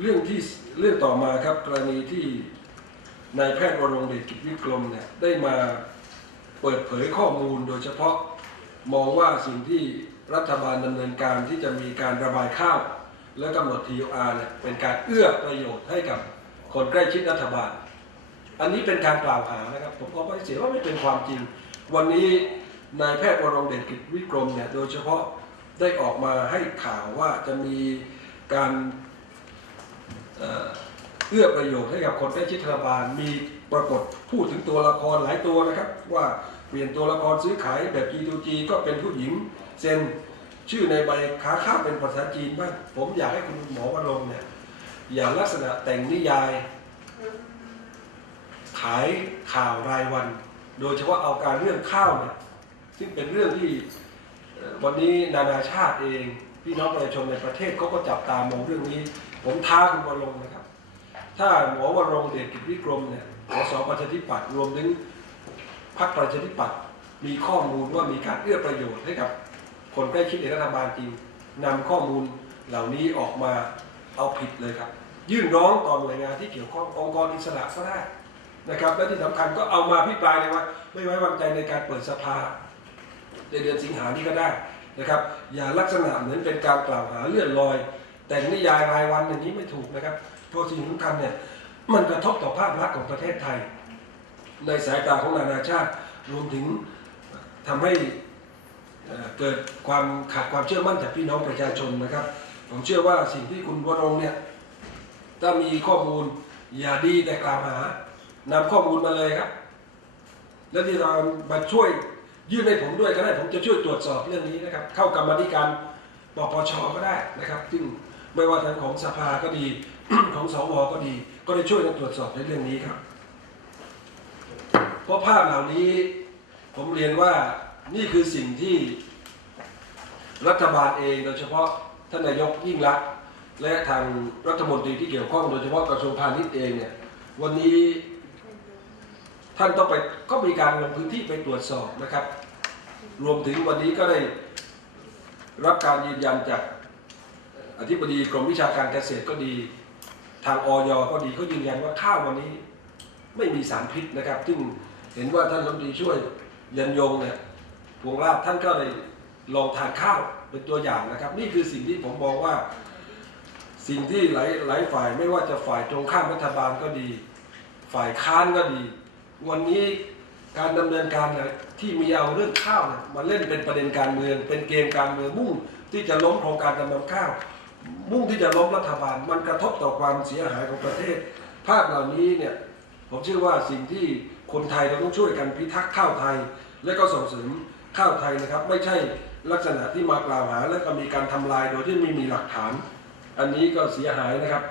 เรื่องที่เรื่องต่อมาครับกรณีที่นายแพทย์วรงเดชกิจวิกรมเนี่ยได้มาเปิดเผยข้อมูลโดยเฉพาะมองว่าสิ่งที่รัฐบาลดำเนินการที่จะมีการระบายข้าว และกำหนด TOR เนี่ยเป็นการเอื้อประโยชน์ให้กับคนใกล้ชิดรัฐบาล อันนี้เป็นการกล่าวหานะครับ ผมขอปฏิเสธว่าไม่เป็นความจริง วันนี้นายแพทย์วรงเดชกิจวิกรมเนี่ยโดยเฉพาะได้ออกมาให้ข่าวว่าจะมีการ เอื้อประโยชน์ให้กับคนใกล้ชิดรัฐบาลมีปรากฏพูดถึงตัวละครหลายตัวนะครับ ว่าเปลี่ยนตัวละครซื้อขายแบบ G2G ก็เป็นผู้หญิงเซ็นชื่อในใบค้าข้าเป็นภาษาจีนบ้างผมอยากให้คุณหมอวรงค์เนี่ยอย่าลักษณะแต่งนิยาย ขายข่าวรายวัน โดยเฉพาะเอาการเรื่องข้าวเนี่ยซึ่งเป็นเรื่องที่วันนี้นานาชาติเอง พี่น้องประชาชนในประเทศเขาก็จับตามองเรื่องนี้ ผมท้าคุณวรงค์นะครับ ถ้าหมอวรงเดชกิจวิกรมเนี่ยสสประชาธิปัตย์รวมถึงพรรคประชาธิปัตย์มีข้อมูลว่ามีการเอื้อประโยชน์ให้กับ คนใกล้ชิดในรัฐบาลจริงนำข้อมูลเหล่านี้ออกมาเอาผิดเลยครับ ยื่นร้องต่อหน่วยงานที่เกี่ยวข้ององค์กรอิสระก็ได้นะครับและที่สำคัญก็เอามาพิปรายเลยว่า ไม่ไว้วางใจในการเปิดสภาในเดือนสิงหานี้ก็ได้นะครับ อย่าลักษณะเหมือนเป็นการกล่าวหาเลื่อนลอย แต่งนิยายรายวันอย่างนี้ไม่ถูกนะครับเพราะสิ่งสำคัญเนี่ยมันกระทบต่อภาพลักษณ์ของประเทศไทย ในสายตาของนานาชาติ รวมถึงทำให้เอ่อเกิดความขาดความเชื่อมั่นจากพี่น้องประชาชนนะครับ ผมเชื่อว่าสิ่งที่คุณวรงค์เนี่ยถ้ามีข้อมูลอย่าดีแต่กล่าวหานำข้อมูลมาเลยครับ แล้วที่เรามาช่วยยื่นให้ผมด้วยก็ได้ผมจะช่วยตรวจสอบเรื่องนี้นะครับ เข้ากรรมธิการปปชก็ได้นะครับ ซึ่ง ไม่ว่าทางของสภาก็ดี ของสวก็ดี ก็ได้ช่วยกันตรวจสอบในเรื่องนี้ครับ เพราะภาพเหล่านี้ผมเรียนว่านี่คือสิ่งที่รัฐบาลเองโดยเฉพาะท่านนายกยิ่งรักและทางรัฐมนตรีที่เกี่ยวข้องโดยเฉพาะกระทรวงพาณิชย์เองเนี่ยวันนี้ท่านต้องไปก็มีการลงพื้นที่ไปตรวจสอบนะครับ รวมถึงวันนี้ก็ได้รับการยืนยันจาก อธิบดีกรมวิชาการเกษตรก็ดี ทางออยก็ดีเขายืนยันว่าข้าววันนี้ไม่มีสารพิษนะครับ ซึ่งเห็นว่าท่านรัฐมนตรีช่วยยันยงเนี่ยพวงราชท่านก็เลยลองทานข้าวเป็นตัวอย่างนะครับ นี่คือสิ่งที่ผมมองว่า สิ่งที่หลายหลายฝ่ายไม่ว่าจะฝ่ายตรงข้ามรัฐบาลก็ดี ฝ่ายค้านก็ดี วันนี้การดำเนินการที่มีเอาเรื่องข้าวมาเล่นเป็นประเด็นการเมือง เป็นเกมการเมืองมุ่งที่จะล้มโครงการจำนำข้าว มุ่งที่จะล้มรัฐบาล มันกระทบต่อความเสียหายของประเทศ ภาพเหล่านี้เนี่ยผมเชื่อว่าสิ่งที่คนไทยเราต้องช่วยกันพิทักษ์ข้าวไทย และก็ส่งเสริมข้าวไทยนะครับ ไม่ใช่ลักษณะที่มากล่าวหา และก็มีการทำลายโดยที่ไม่มีหลักฐาน อันนี้ก็เสียหายนะครับ